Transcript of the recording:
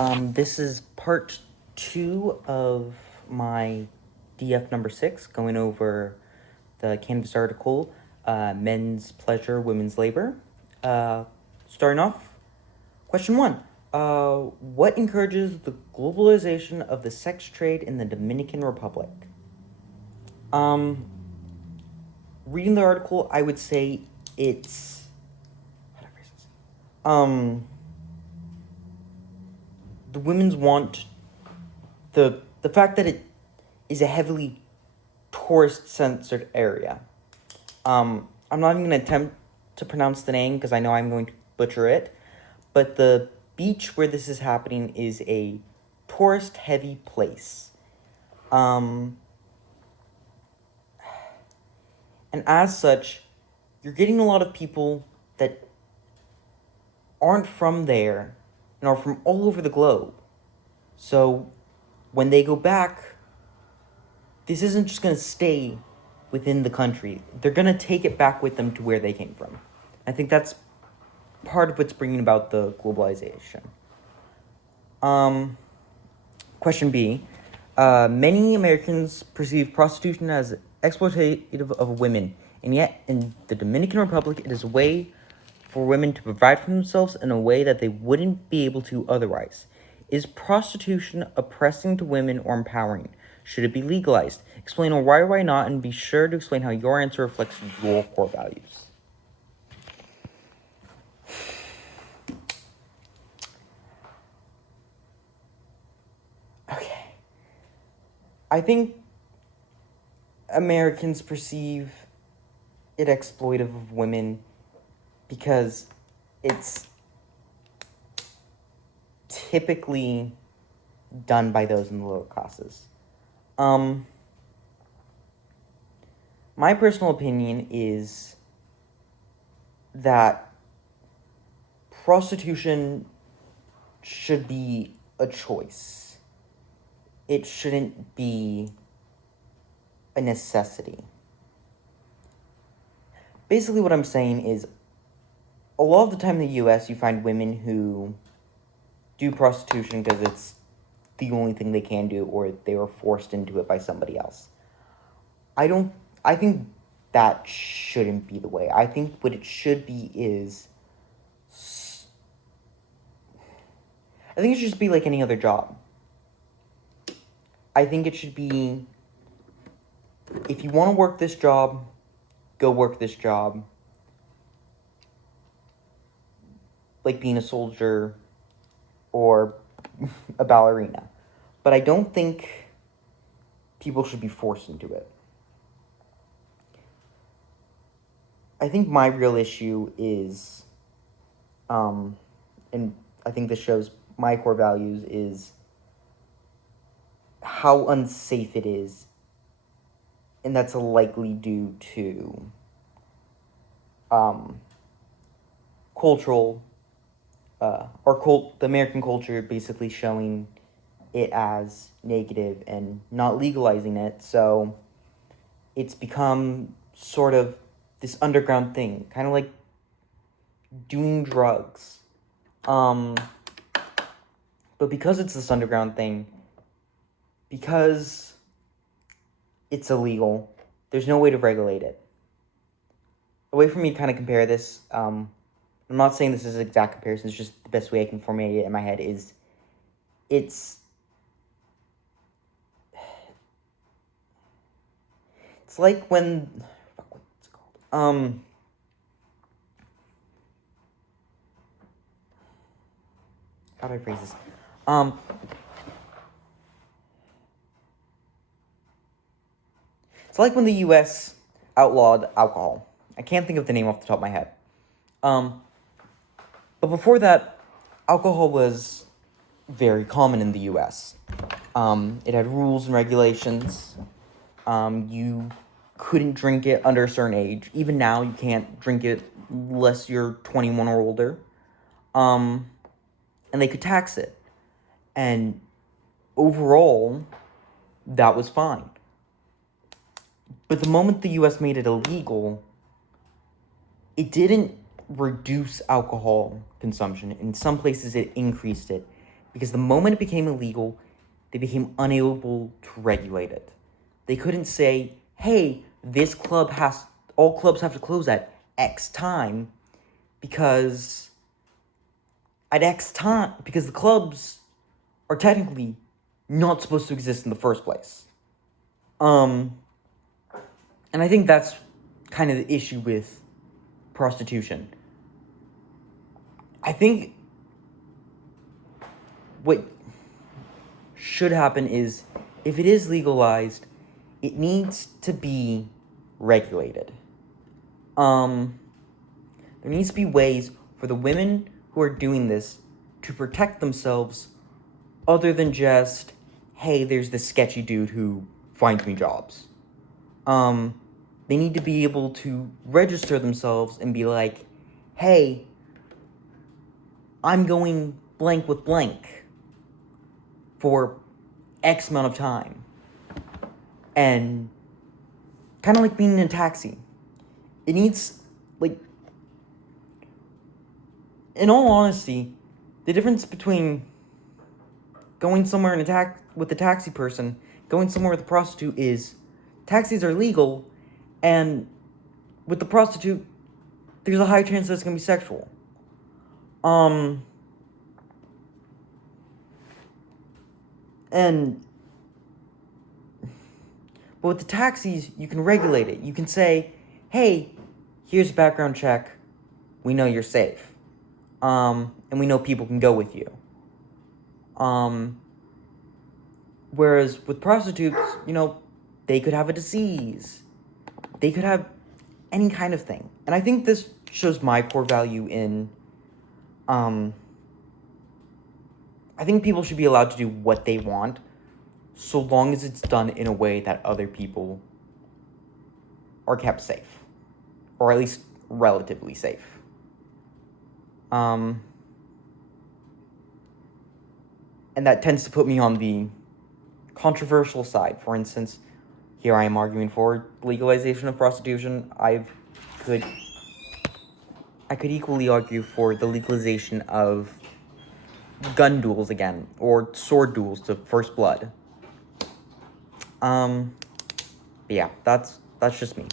This is part 2 of my DF number 6, going over the Canvas article, Men's Pleasure, Women's Labor. Starting off, question 1. What encourages the globalization of the sex trade in the Dominican Republic? Reading the article, I would say it's... How do I phrase this? The women's want the fact that it is a heavily tourist-censored area. I'm not even going to attempt to pronounce the name because I know I'm going to butcher it, but the beach where this is happening is a tourist-heavy place. And as such, you're getting a lot of people that aren't from there and are from all over the globe. So when they go back, this isn't just going to stay within the country. They're going to take it back with them to where they came from. I think that's part of what's bringing about the globalization. Question B. Many Americans perceive prostitution as exploitative of women, and yet in the Dominican Republic it is a way for women to provide for themselves in a way that they wouldn't be able to otherwise. Is prostitution oppressing to women or empowering? Should it be legalized? Explain why or why not, and be sure to explain how your answer reflects your core values. Okay. I think Americans perceive it exploitive of women because it's typically done by those in the lower classes. My personal opinion is that prostitution should be a choice. It shouldn't be a necessity. Basically, what I'm saying is, a lot of the time in the US, you find women who do prostitution because it's the only thing they can do, or they were forced into it by somebody else. I think that shouldn't be the way. I think what it should be is, I think it should just be like any other job. I think it should be, if you want to work this job, go work this job. Like being a soldier or a ballerina. But I don't think people should be forced into it. I think my real issue is, and I think this shows my core values, is how unsafe it is, and that's likely due to cultural, the American culture basically showing it as negative and not legalizing it, so it's become sort of this underground thing, kind of like doing drugs. But because it's this underground thing, because it's illegal, there's no way to regulate it. A way for me to kind of compare this, I'm not saying this is an exact comparison, it's just the best way I can formulate it in my head, is it's like when, what's it called? How do I phrase this? It's like when the US outlawed alcohol. I can't think of the name off the top of my head. But before that, alcohol was very common in the US. It had rules and regulations. You couldn't drink it under a certain age. Even now, you can't drink it unless you're 21 or older. And they could tax it. And overall, that was fine. But the moment the US made it illegal, it didn't reduce alcohol consumption. In some places, it increased it. Because the moment it became illegal, they became unable to regulate it. They couldn't say, hey, all clubs have to close at X time, because the clubs are technically not supposed to exist in the first place. And I think that's kind of the issue with prostitution. I think what should happen is, if it is legalized, it needs to be regulated. There needs to be ways for the women who are doing this to protect themselves, other than just, hey, there's this sketchy dude who finds me jobs. They need to be able to register themselves and be like, hey, I'm going blank with blank for X amount of time. And kind of like being in a taxi. It needs, in all honesty, the difference between going somewhere with a taxi person, going somewhere with a prostitute, is taxis are legal, and with the prostitute, there's a high chance that it's going to be sexual. But with the taxis, you can regulate it. You can say, hey, here's a background check. We know you're safe. And we know people can go with you. Whereas with prostitutes, they could have a disease. They could have any kind of thing. And I think this shows my core value in, I think people should be allowed to do what they want, so long as it's done in a way that other people are kept safe. Or at least relatively safe. And that tends to put me on the controversial side. For instance, here I am arguing for legalization of prostitution. I could equally argue for the legalization of gun duels again, or sword duels to first blood. But yeah, that's just me.